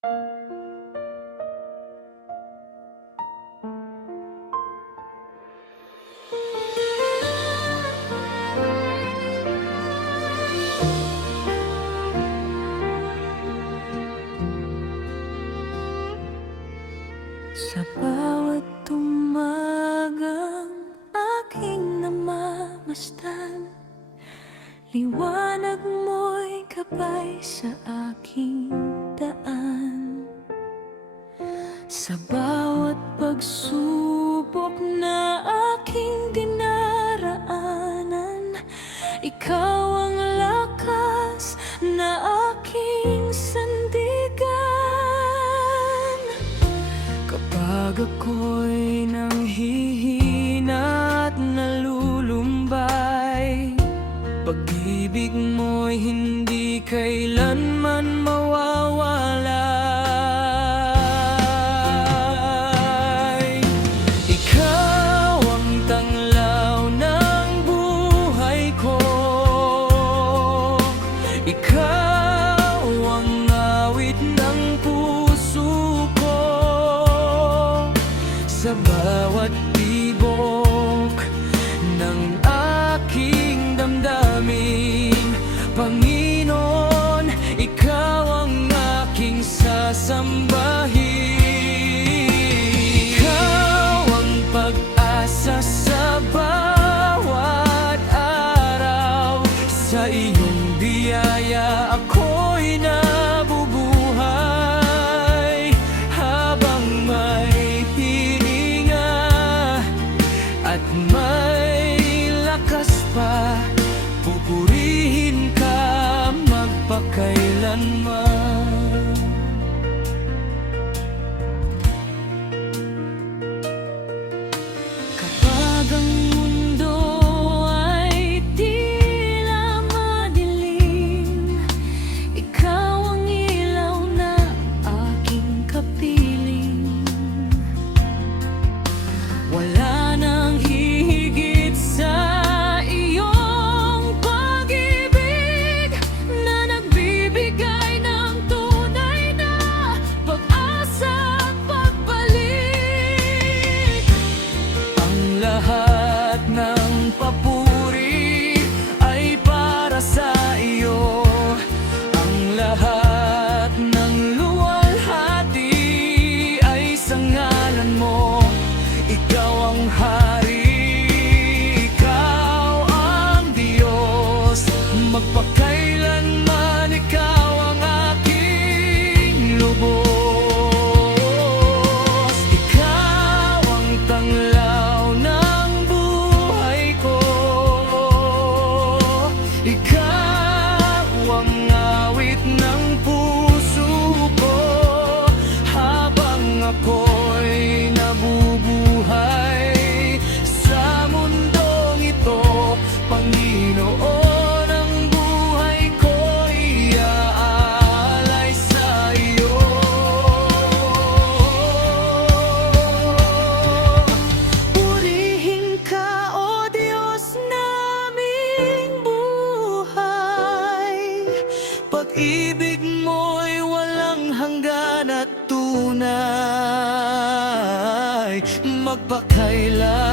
Sa bawat umagang aking namamasdan, liwanag mo'y gabay sa aking daan. Sa bawat pagsubok na aking dinaraanan, ikaw ang lakas na aking sandigan. Kapag ako'y nanghihina at nalulumbay, pag-ibig mo'y hindi kailanman mawawalay. Ikaw ang tanglaw ng buhay ko, ikaw ang awit ng puso ko. Sa bawat tibok ng aking damdamin, Panginoon, ikaw ang aking sasambahin. Ikaw ang pag-asa sa bawat araw, sa iyong biyaya ako'y nabubuhay. Habang may hininga at may lakas pa, pupurihin ka magpakailanman. Kapag ang mundo ay tila madilim, ikaw ang ilaw na aking kapiling. Wala nang hihigit sa iyong pag-ibig na nagbibigay ng tunay na pag-asa at pagbalik. Ang lahat ng papuri ay para sa iyo, ang lahat ng luwalhati ay sa ngalan mo. Ikaw ang hari, ikaw ang Diyos, magpakailanman ikaw ang aking lubos. Ikaw ang tanglaw ng buhay ko, ikaw ang awit ng puso ko. Habang ako'y nabubuhay sa mundong ito, Panginoon, ang buhay ko'y iaalay sa iyo. Purihin ka, O Diyos naming buhay, pag-ibig mo'y walang hanggan at tunay magpakailanman.